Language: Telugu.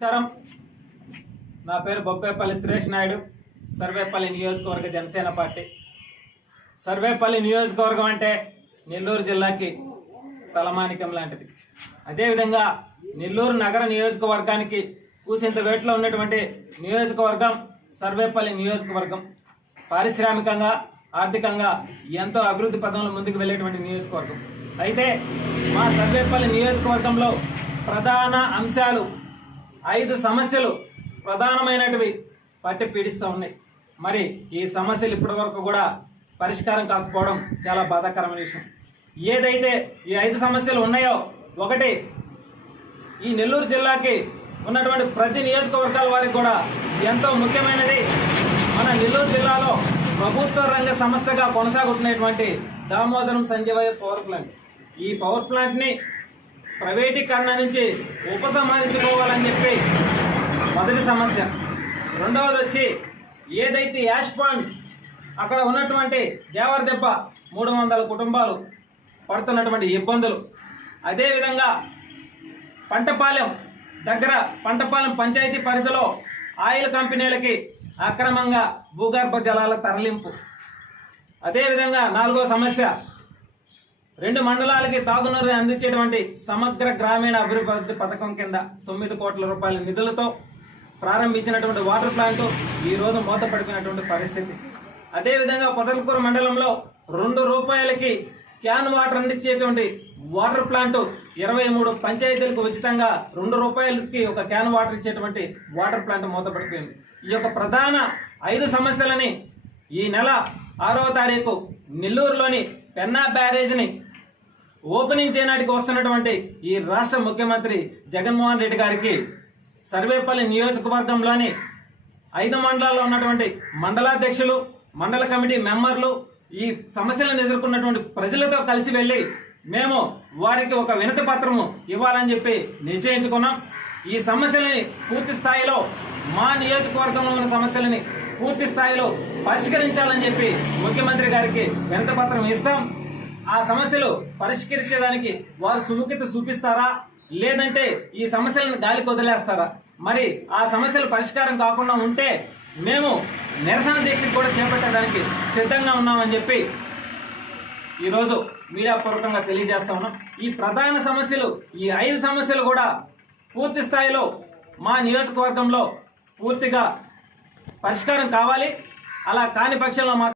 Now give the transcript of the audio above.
నా పేరు బొప్పేపల్లి సురేష్ నాయుడు. సర్వేపల్లి నియోజకవర్గ జనసేన పార్టీ. సర్వేపల్లి నియోజకవర్గం అంటే నెల్లూరు జిల్లాకి తలమానికం లాంటిది. అదేవిధంగా నెల్లూరు నగర నియోజకవర్గానికి కూసింత వేటలో ఉన్నటువంటి నియోజకవర్గం సర్వేపల్లి నియోజకవర్గం. పారిశ్రామికంగా ఆర్థికంగా ఎంతో అభివృద్ధి పదంలో ముందుకు వెళ్ళేటువంటి నియోజకవర్గం. అయితే మా సర్వేపల్లి నియోజకవర్గంలో ప్రధాన అంశాలు ఐదు సమస్యలు ప్రధానమైనటివి పట్టి పీడిస్తూ ఉన్నాయి. మరి ఈ సమస్యలు ఇప్పటివరకు కూడా పరిష్కారం కాకపోవడం చాలా బాధాకరమైన విషయం. ఏదైతే ఈ ఐదు సమస్యలు ఉన్నాయో ఒకటి ఈ నెల్లూరు జిల్లాకి ఉన్నటువంటి ప్రతి నియోజకవర్గాల వారికి కూడా ఎంతో ముఖ్యమైనది. మన నెల్లూరు జిల్లాలో ప్రభుత్వ రంగ సంస్థగా కొనసాగుతున్నటువంటి దామోదరం సంజీవయ్య పవర్ ప్లాంట్ ఈ పవర్ ప్లాంట్ని ప్రైవేటీకరణ నుంచి ఉపసంహరించుకోవాలని చెప్పి మొదటి సమస్య. రెండవది వచ్చి ఏదైతే యాష్ పాండ్ అక్కడ ఉన్నటువంటి దేవర దెబ్బ మూడు వందల కుటుంబాలు పడుతున్నటువంటి ఇబ్బందులు. అదేవిధంగా పంటపాలెం దగ్గర పంటపాలెం పంచాయతీ పరిధిలో ఆయిల్ కంపెనీలకి అక్రమంగా భూగర్భ జలాల తరలింపు. అదేవిధంగా నాలుగో సమస్య రెండు మండలాలకి తాగునీరు అందించేటువంటి సమగ్ర గ్రామీణ అభివృద్ధి పథకం కింద తొమ్మిది కోట్ల రూపాయల నిధులతో ప్రారంభించినటువంటి వాటర్ ప్లాంట్ ఈ రోజు మూతపడిపోయినటువంటి పరిస్థితి. అదేవిధంగా పొదలకూరు మండలంలో రెండు రూపాయలకి క్యాన్ వాటర్ అందించేటువంటి వాటర్ ప్లాంట్ ఇరవై మూడు పంచాయతీలకు ఉచితంగా రెండు రూపాయలకి ఒక క్యాన్ వాటర్ ఇచ్చేటువంటి వాటర్ ప్లాంట్ మూతపడిపోయింది. ఈ యొక్క ప్రధాన ఐదు సమస్యలని ఈ నెల ఆరవ తారీఖు నెల్లూరులోని పెన్నా బ్యారేజ్ని ఓపెనింగ్ చేయడానికి వస్తున్నటువంటి ఈ రాష్ట్ర ముఖ్యమంత్రి జగన్మోహన్ రెడ్డి గారికి సర్వేపల్లి నియోజకవర్గంలోని ఐదు మండలాల్లో ఉన్నటువంటి మండలాధ్యక్షులు మండల కమిటీ మెంబర్లు ఈ సమస్యలను ఎదుర్కొన్నటువంటి ప్రజలతో కలిసి వెళ్ళి మేము వారికి ఒక వినతి పత్రము ఇవ్వాలని చెప్పి నిశ్చయించుకున్నాం. ఈ సమస్యలని పూర్తి స్థాయిలో మా నియోజకవర్గంలో ఉన్న సమస్యలని పూర్తి స్థాయిలో పరిష్కరించాలని చెప్పి ముఖ్యమంత్రి గారికి వినతి పత్రం ఇస్తాం. ఆ సమస్యలు పరిష్కరించడానికి వారు సుముఖత చూపిస్తారా? లేదంటే ఈ సమస్యలను గాలికి వదిలేస్తారా మరి ఆ సమస్యలు పరిష్కారం కాకుండా ఉంటే మేము నిరసన దీక్ష కూడా చేపట్టడానికి సిద్ధంగా ఉన్నామని చెప్పి ఈరోజు మీడియా పూర్వకంగా తెలియజేస్తా ఉన్నాం. ఈ ప్రధాన సమస్యలు ఈ ఐదు సమస్యలు కూడా పూర్తి స్థాయిలో మా నియోజకవర్గంలో పూర్తిగా పరిష్కారం కావాలి. అలా కాని పక్షంలో మాత్రం